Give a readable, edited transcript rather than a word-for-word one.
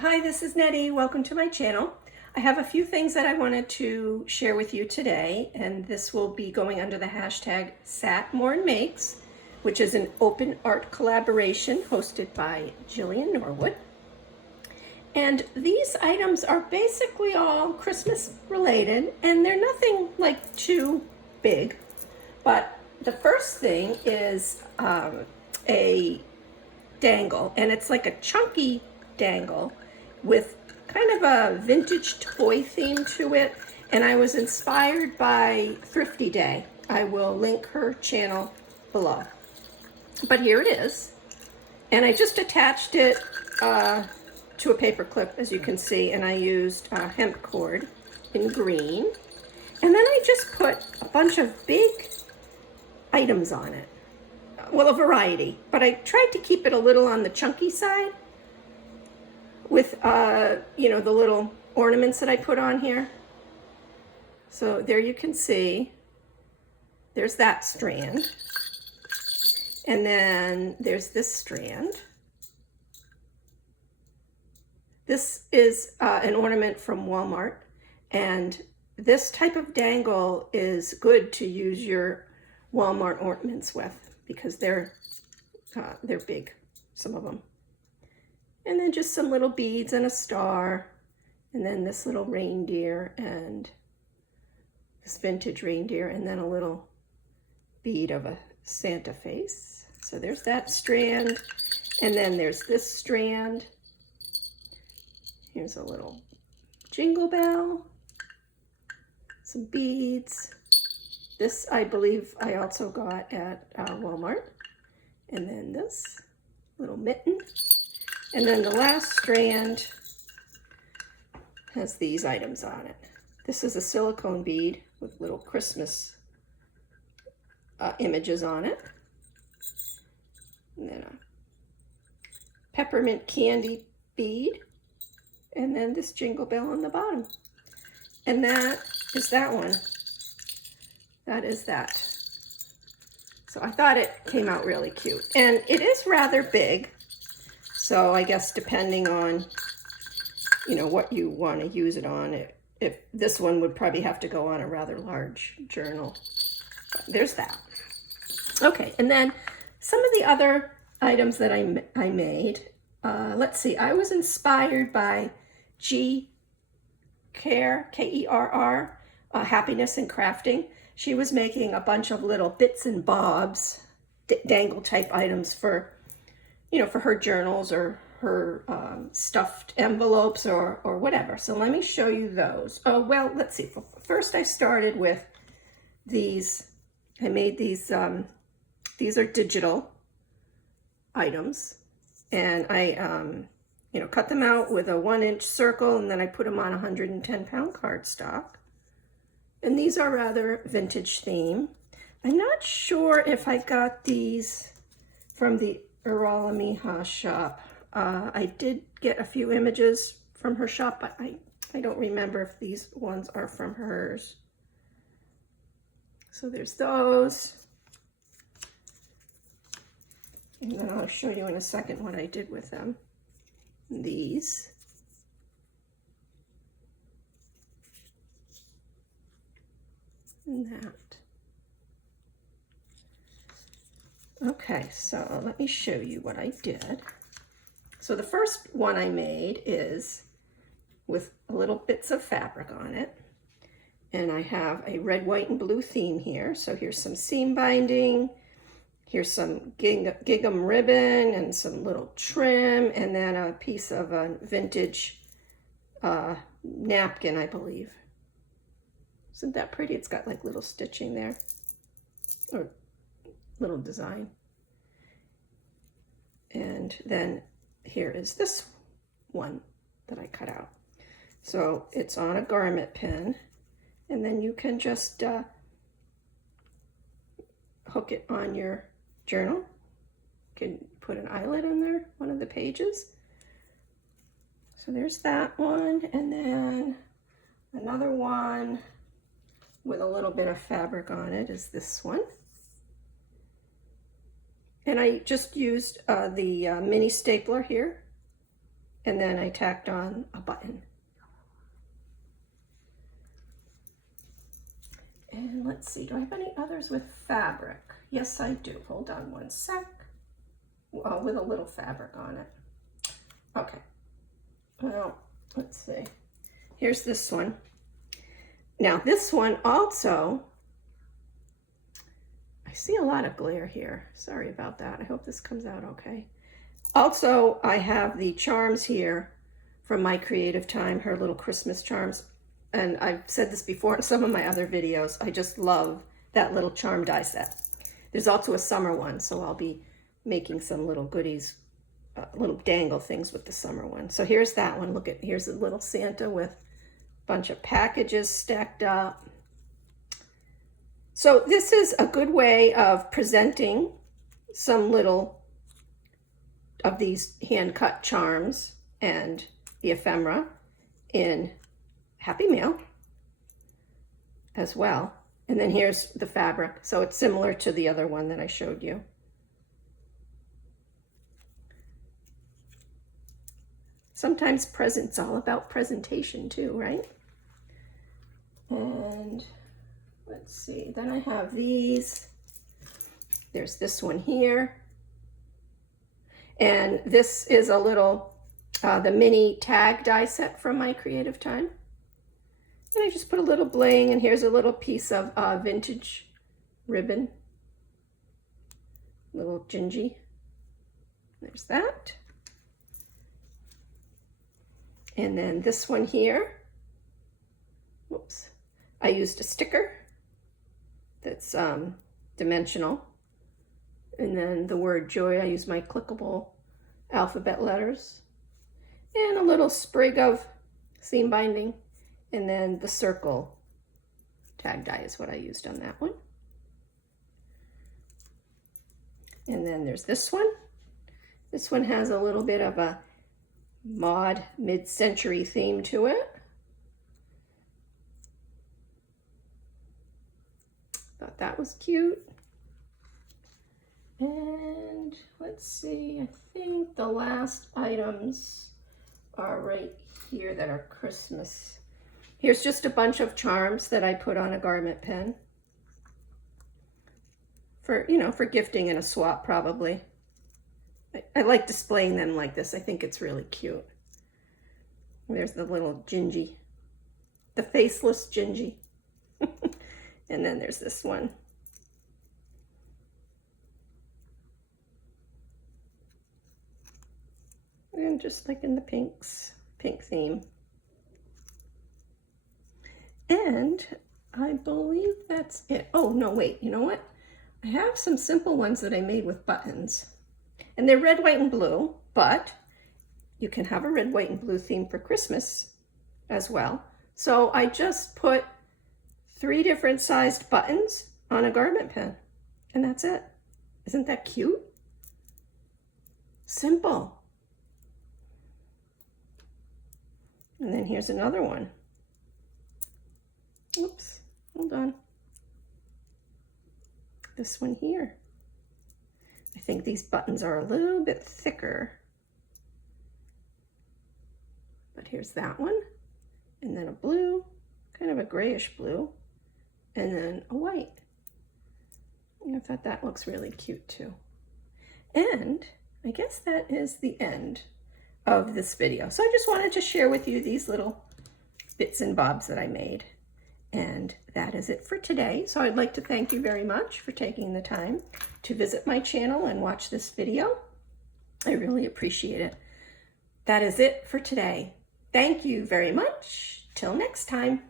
Hi, this is Nettie. Welcome to my channel. I have a few things that I wanted to share with you today, and this will be going under the hashtag SatMoreandMakes, which is an open art collaboration hosted by Jillian Norwood. And these items are basically all Christmas related, and they're nothing like too big. But the first thing is a dangle, and it's like a chunky dangle with kind of a vintage toy theme to it, and I was inspired by Thrifty Day. I will link her channel below. But here it is, and I just attached it to a paper clip, as you can see, and I used hemp cord in green, and then I just put a bunch of big items on it. Well, a variety, but I tried to keep it a little on the chunky side with, the little ornaments that I put on here. So there you can see, there's that strand. And then there's this strand. This is an ornament from Walmart, and this type of dangle is good to use your Walmart ornaments with because they're big, some of them. And then just some little beads and a star, and then this little reindeer and this vintage reindeer, and then a little bead of a Santa face. So there's that strand, and then there's this strand. Here's a little jingle bell, some beads. This, I believe, I also got at Walmart. And then this little mitten. And then the last strand has these items on it. This is a silicone bead with little Christmas images on it. And then a peppermint candy bead. And then this jingle bell on the bottom. And that is that one. That is that. So I thought it came out really cute. And it is rather big. So I guess depending on, what you want to use it on, if this one would probably have to go on a rather large journal. But there's that. Okay, and then some of the other items that I made, let's see, I was inspired by Kerr, Kerr, Happiness in Crafting. She was making a bunch of little bits and bobs, dangle type items for her journals or her stuffed envelopes or whatever. So let me show you those. Oh, well, let's see. First, I started with these. I made these are digital items. And I, cut them out with a 1-inch circle, and then I put them on 110-pound cardstock. And these are rather vintage theme. I'm not sure if I got these from the Urala shop. I did get a few images from her shop, but I don't remember if these ones are from hers. So there's those. And then I'll show you in a second what I did with them. These. And that. Okay, so let me show you what I did. So the first one I made is with little bits of fabric on it. And I have a red, white, and blue theme here. So here's some seam binding. Here's some gingham ribbon and some little trim, and then a piece of a vintage napkin, I believe. Isn't that pretty? It's got like little stitching there, or little design. And then here is this one that I cut out. So it's on a garment pin, and then you can just hook it on your journal. You can put an eyelet in there, one of the pages. So there's that one, and then another one with a little bit of fabric on it is this one. And I just used the mini stapler here and then I tacked on a button. And let's see, do I have any others with fabric? Yes, I do. Hold on one sec. With a little fabric on it. Okay. Well, let's see. Here's this one. Now, this one also, I see a lot of glare here. Sorry about that. I hope this comes out okay. Also, I have the charms here from My Creative Time, her little Christmas charms. And I've said this before in some of my other videos. I just love that little charm die set. There's also a summer one, so I'll be making some little goodies, little dangle things with the summer one. So here's that one. Look at, here's a little Santa with a bunch of packages stacked up. So this is a good way of presenting some little of these hand-cut charms and the ephemera in Happy Mail as well. And then here's the fabric. So it's similar to the other one that I showed you. Sometimes presents all about presentation too, right? And let's see, then I have these. There's this one here. And this is a little, the mini tag die set from My Creative Time. And I just put a little bling, and here's a little piece of vintage ribbon. Little gingy. There's that. And then this one here, whoops, I used a sticker that's dimensional. And then the word joy, I used my clickable alphabet letters. And a little sprig of seam binding. And then the circle tag die is what I used on that one. And then there's this one. This one has a little bit of a mod mid-century theme to it. Thought that was cute. And let's see, I think the last items are right here that are Christmas. Here's just a bunch of charms that I put on a garment pen for, you know, for gifting and a swap probably. I like displaying them like this. I think it's really cute. There's the little gingy, the faceless gingy. And then there's this one. And just like in the pink theme. And I believe that's it. Oh, no, wait, you know what? I have some simple ones that I made with buttons. And they're red, white, and blue, but you can have a red, white, and blue theme for Christmas as well. So I just put 3 different sized buttons on a garment pen, and that's it. Isn't that cute? Simple. And then here's another one. Oops, hold on. This one here. I think these buttons are a little bit thicker. But here's that one. And then a blue, kind of a grayish blue. And then a white. And I thought that looks really cute too. And I guess that is the end of this video. So I just wanted to share with you these little bits and bobs that I made. And that is it for today. So I'd like to thank you very much for taking the time to visit my channel and watch this video. I really appreciate it. That is it for today. Thank you very much. Till next time.